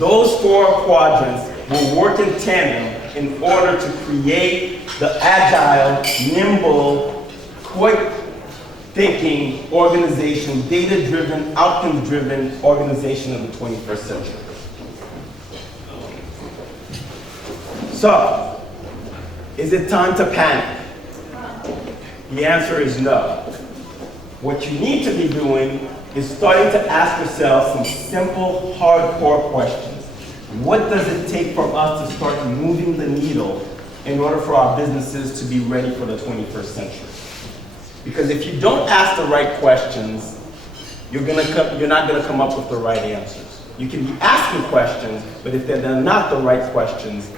Those four quadrants will work in tandem in order to create the agile, nimble, quick thinking organization, data-driven, outcome-driven organization of the 21st century. So, is it time to panic? The answer is no. What you need to be doing is starting to ask yourself some simple, hardcore questions. What does it take for us to start moving the needle in order for our businesses to be ready for the 21st century? Because if you don't ask the right questions, you're not going to come up with the right answers. You can be asking questions, but if they're not the right questions,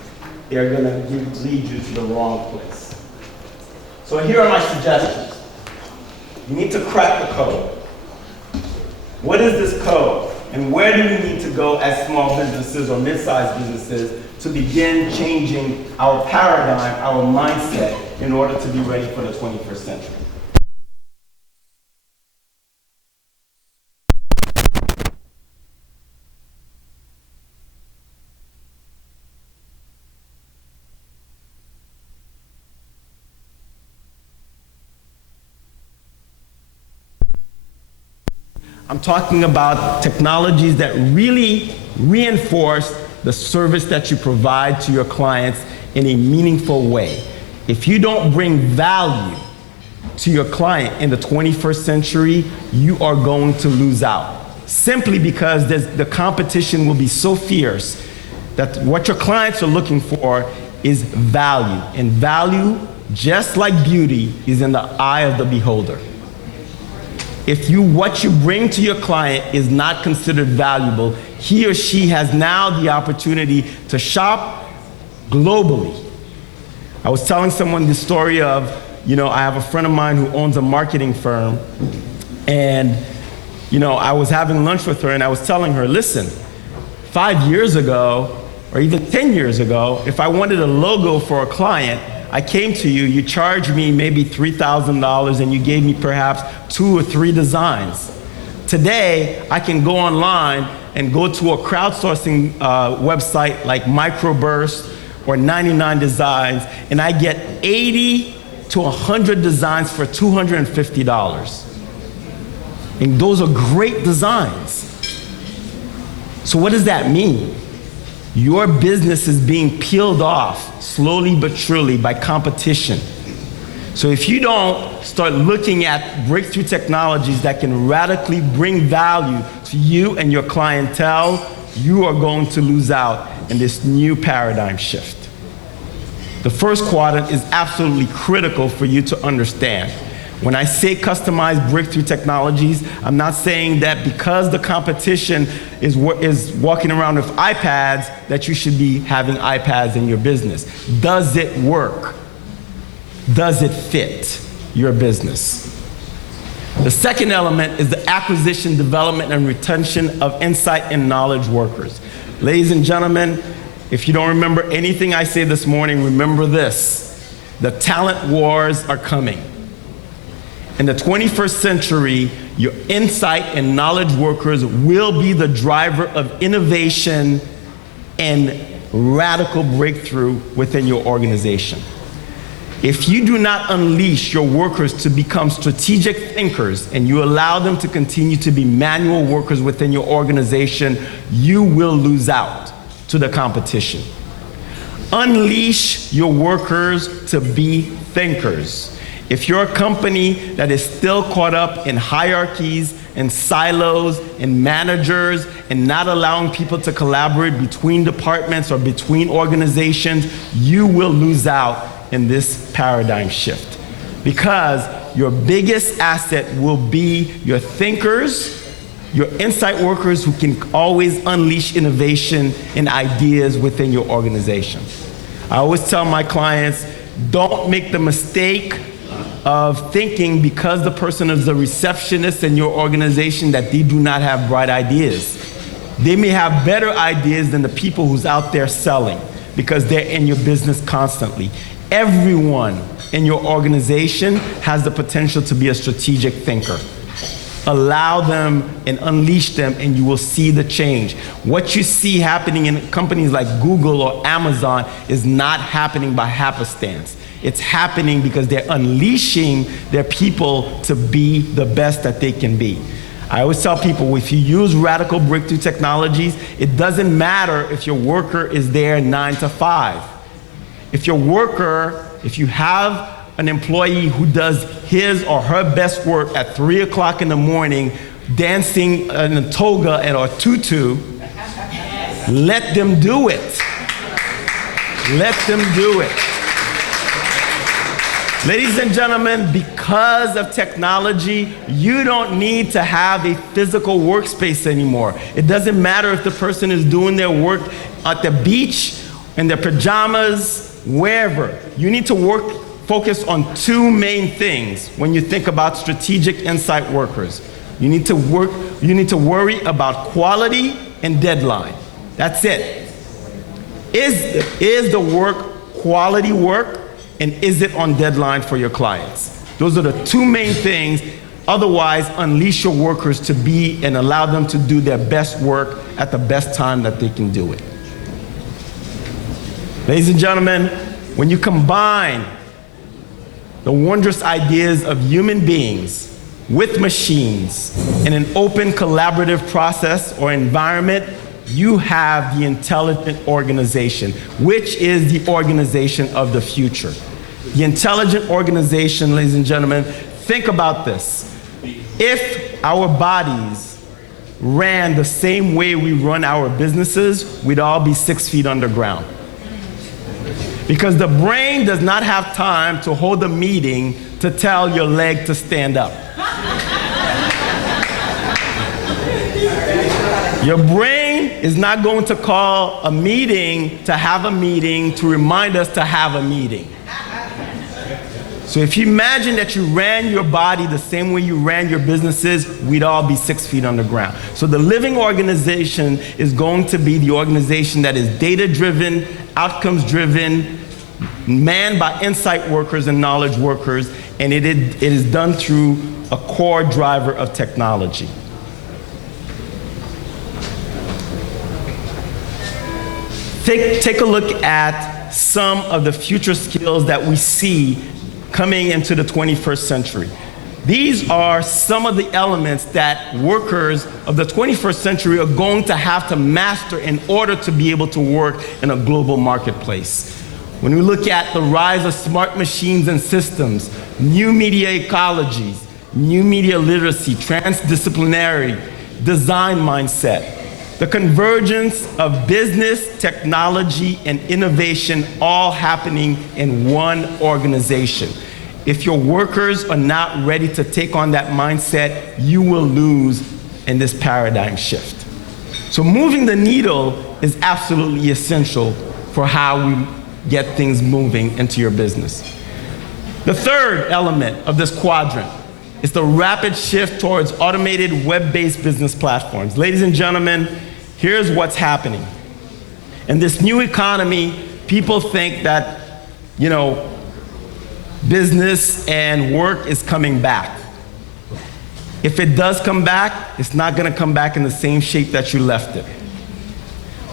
they're going to lead you to the wrong place. So here are my suggestions. You need to crack the code. What is this code? And where do we need to go as small businesses or mid-sized businesses to begin changing our paradigm, our mindset, in order to be ready for the 21st century? I'm talking about technologies that really reinforce the service that you provide to your clients in a meaningful way. If you don't bring value to your client in the 21st century, you are going to lose out. Simply because the competition will be so fierce that what your clients are looking for is value. And value, just like beauty, is in the eye of the beholder. If what you bring to your client is not considered valuable, he or she has now the opportunity to shop globally. I was telling someone the story of, I have a friend of mine who owns a marketing firm, and, I was having lunch with her and I was telling her, listen, 5 years ago, or even 10 years ago, if I wanted a logo for a client, I came to you, you charged me maybe $3,000 and you gave me perhaps 2 or 3 designs. Today, I can go online and go to a crowdsourcing website like Microburst or 99 Designs, and I get 80 to 100 designs for $250. And those are great designs. So what does that mean? Your business is being peeled off slowly but surely by competition. So if you don't start looking at breakthrough technologies that can radically bring value to you and your clientele, you are going to lose out in this new paradigm shift. The first quadrant is absolutely critical for you to understand. When I say customized breakthrough technologies, I'm not saying that because the competition is walking around with iPads that you should be having iPads in your business. Does it work? Does it fit your business? The second element is the acquisition, development, and retention of insight and knowledge workers. Ladies and gentlemen, if you don't remember anything I say this morning, remember this. The talent wars are coming. In the 21st century, your insight and knowledge workers will be the driver of innovation and radical breakthrough within your organization. If you do not unleash your workers to become strategic thinkers and you allow them to continue to be manual workers within your organization, you will lose out to the competition. Unleash your workers to be thinkers. If you're a company that is still caught up in hierarchies and silos and managers and not allowing people to collaborate between departments or between organizations, you will lose out in this paradigm shift. Because your biggest asset will be your thinkers, your insight workers who can always unleash innovation and ideas within your organization. I always tell my clients, don't make the mistake of thinking because the person is a receptionist in your organization that they do not have bright ideas. They may have better ideas than the people who's out there selling because they're in your business constantly. Everyone in your organization has the potential to be a strategic thinker. Allow them and unleash them, and you will see the change. What you see happening in companies like Google or Amazon is not happening by happenstance. It's happening because they're unleashing their people to be the best that they can be. I always tell people, if you use radical breakthrough technologies, it doesn't matter if your worker is there 9 to 5. If you have an employee who does his or her best work at 3 o'clock in the morning, dancing in a toga and a tutu, let them do it. Let them do it. Ladies and gentlemen, because of technology, you don't need to have a physical workspace anymore. It doesn't matter if the person is doing their work at the beach, in their pajamas, wherever. You need to focus on two main things when you think about strategic insight workers. You need to worry about quality and deadline. That's it. Is the work quality work, and is it on deadline for your clients? Those are the two main things. Otherwise, unleash your workers to be and allow them to do their best work at the best time that they can do it. Ladies and gentlemen, when you combine the wondrous ideas of human beings with machines in an open collaborative process or environment, you have the intelligent organization, which is the organization of the future. The intelligent organization, ladies and gentlemen, think about this. If our bodies ran the same way we run our businesses, we'd all be 6 feet underground. Because the brain does not have time to hold a meeting to tell your leg to stand up. Your brain is not going to call a meeting to have a meeting to remind us to have a meeting. So if you imagine that you ran your body the same way you ran your businesses, we'd all be 6 feet underground. So the living organization is going to be the organization that is data-driven, outcomes-driven, manned by insight workers and knowledge workers, and it is done through a core driver of technology. Take a look at some of the future skills that we see coming into the 21st century. These are some of the elements that workers of the 21st century are going to have to master in order to be able to work in a global marketplace. When we look at the rise of smart machines and systems, new media ecologies, new media literacy, transdisciplinary design mindset, the convergence of business, technology, and innovation all happening in one organization. If your workers are not ready to take on that mindset, you will lose in this paradigm shift. So moving the needle is absolutely essential for how we get things moving into your business. The third element of this quadrant is the rapid shift towards automated web-based business platforms. Ladies and gentlemen, here's what's happening. In this new economy, people think that, business and work is coming back. If it does come back, it's not going to come back in the same shape that you left it.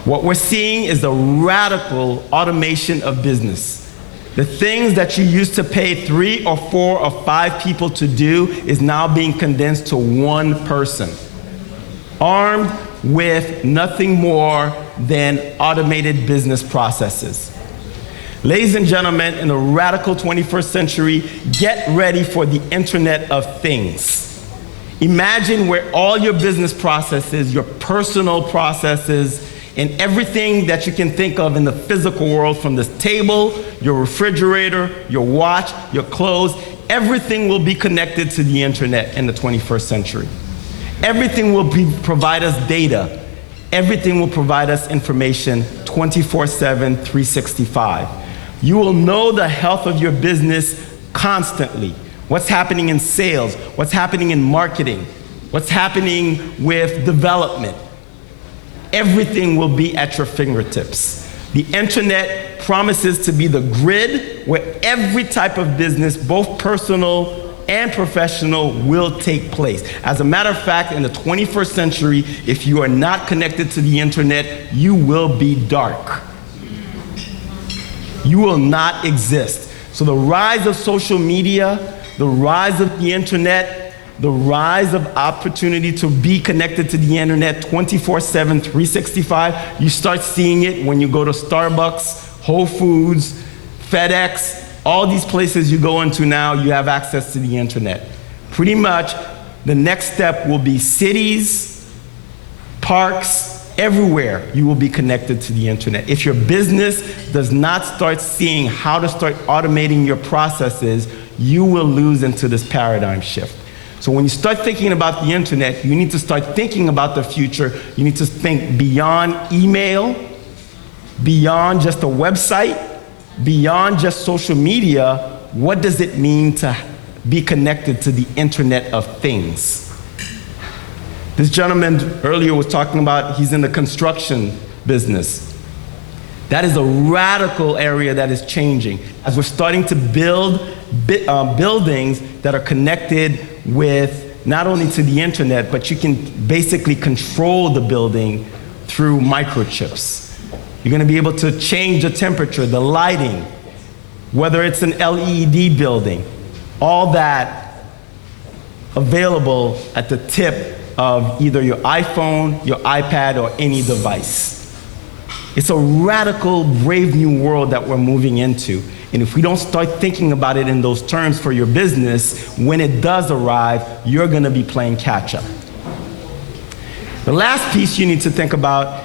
What we're seeing is a radical automation of business. The things that you used to pay 3 or 4 or 5 people to do is now being condensed to one person, armed with nothing more than automated business processes. Ladies and gentlemen, in the radical 21st century, get ready for the Internet of Things. Imagine where all your business processes, your personal processes, and everything that you can think of in the physical world, from this table, your refrigerator, your watch, your clothes, everything will be connected to the internet in the 21st century. Everything will provide us data. Everything will provide us information 24/7, 365. You will know the health of your business constantly. What's happening in sales, what's happening in marketing, what's happening with development. Everything will be at your fingertips. The internet promises to be the grid where every type of business, both personal and professional will take place. As a matter of fact, in the 21st century, if you are not connected to the internet, you will be dark. You will not exist. So the rise of social media, the rise of the internet, the rise of opportunity to be connected to the internet 24/7, 365, you start seeing it when you go to Starbucks, Whole Foods, FedEx, all these places you go into now, you have access to the internet. Pretty much, the next step will be cities, parks, everywhere you will be connected to the internet. If your business does not start seeing how to start automating your processes, you will lose into this paradigm shift. So when you start thinking about the internet, you need to start thinking about the future. You need to think beyond email, beyond just a website, beyond just social media. What does it mean to be connected to the Internet of Things? This gentleman earlier was talking about he's in the construction business. That is a radical area that is changing. As we're starting to build buildings that are connected with not only to the internet, but you can basically control the building through microchips. You're going to be able to change the temperature, the lighting, whether it's an LED building, all that available at the tip of either your iPhone, your iPad, or any device. It's a radical, brave new world that we're moving into. And if we don't start thinking about it in those terms for your business, when it does arrive, you're going to be playing catch up. The last piece you need to think about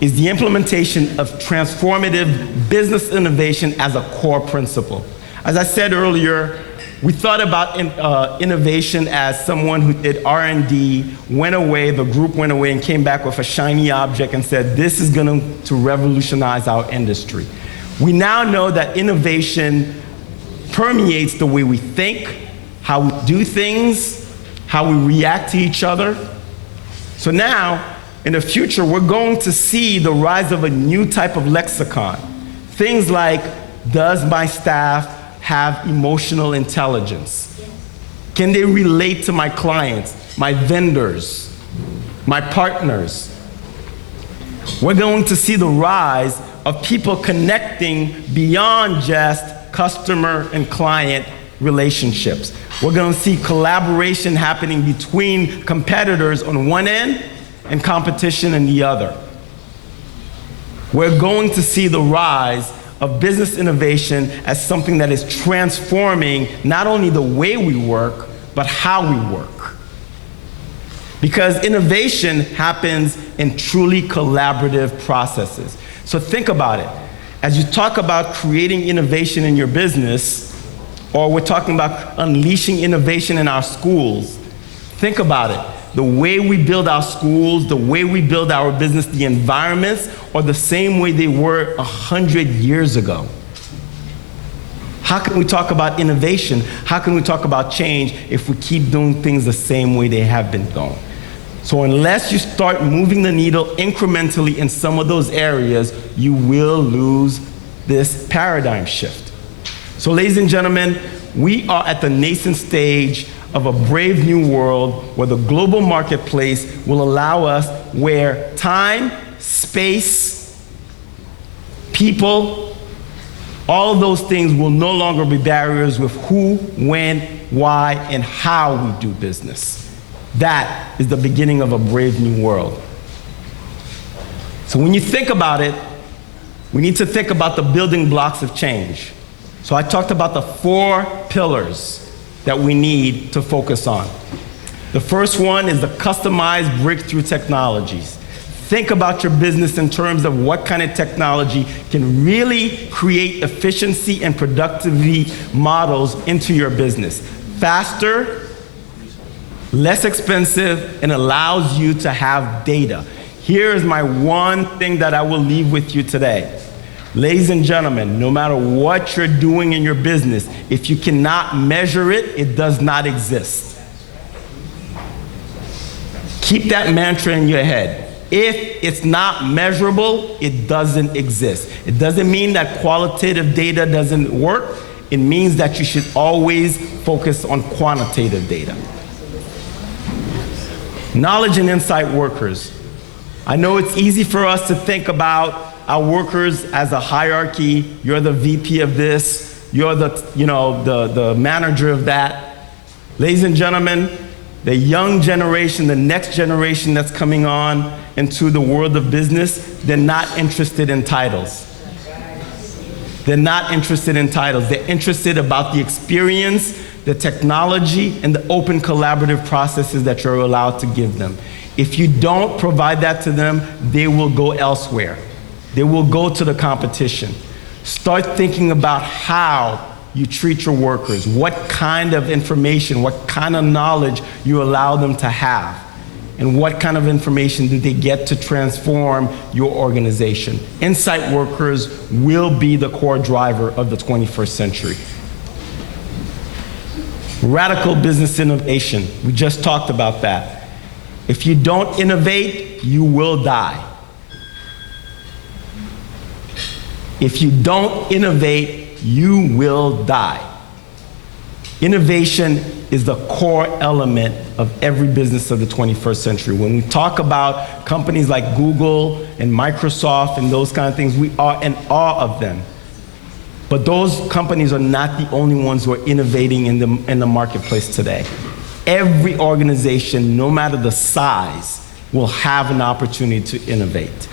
is the implementation of transformative business innovation as a core principle. As I said earlier, we thought about innovation as someone who did R&D, went away, the group went away and came back with a shiny object and said, this is going to revolutionize our industry. We now know that innovation permeates the way we think, how we do things, how we react to each other. So now, in the future, we're going to see the rise of a new type of lexicon. Things like, does my staff have emotional intelligence? Can they relate to my clients, my vendors, my partners? We're going to see the rise of people connecting beyond just customer and client relationships. We're going to see collaboration happening between competitors on one end and competition in the other. We're going to see the rise of business innovation as something that is transforming not only the way we work, but how we work. Because innovation happens in truly collaborative processes. So think about it. As you talk about creating innovation in your business, or we're talking about unleashing innovation in our schools, think about it. The way we build our schools, the way we build our business, the environments are the same way they were 100 years ago. How can we talk about innovation? How can we talk about change if we keep doing things the same way they have been going? So unless you start moving the needle incrementally in some of those areas, you will lose this paradigm shift. So ladies and gentlemen, we are at the nascent stage of a brave new world where the global marketplace will allow us where time, space, people, all of those things will no longer be barriers with who, when, why, and how we do business. That is the beginning of a brave new world. So when you think about it, we need to think about the building blocks of change. So I talked about the 4 pillars that we need to focus on. The first one is the customized breakthrough technologies. Think about your business in terms of what kind of technology can really create efficiency and productivity models into your business. Faster, less expensive, and allows you to have data. Here is my one thing that I will leave with you today. Ladies and gentlemen, no matter what you're doing in your business, if you cannot measure it, it does not exist. Keep that mantra in your head. If it's not measurable, it doesn't exist. It doesn't mean that qualitative data doesn't work. It means that you should always focus on quantitative data. Knowledge and insight workers. I know it's easy for us to think about our workers as a hierarchy. You're the VP of this, you're the manager of that. Ladies and gentlemen, the young generation, the next generation that's coming on into the world of business, they're not interested in titles. They're not interested in titles. They're interested about the experience, the technology, and the open collaborative processes that you're allowed to give them. If you don't provide that to them, they will go elsewhere. They will go to the competition. Start thinking about how you treat your workers, what kind of information, what kind of knowledge you allow them to have, and what kind of information do they get to transform your organization. Insight workers will be the core driver of the 21st century. Radical business innovation, we just talked about that. If you don't innovate, you will die. If you don't innovate, you will die. Innovation is the core element of every business of the 21st century. When we talk about companies like Google and Microsoft and those kind of things, we are in awe of them. But those companies are not the only ones who are innovating in the marketplace today. Every organization, no matter the size, will have an opportunity to innovate.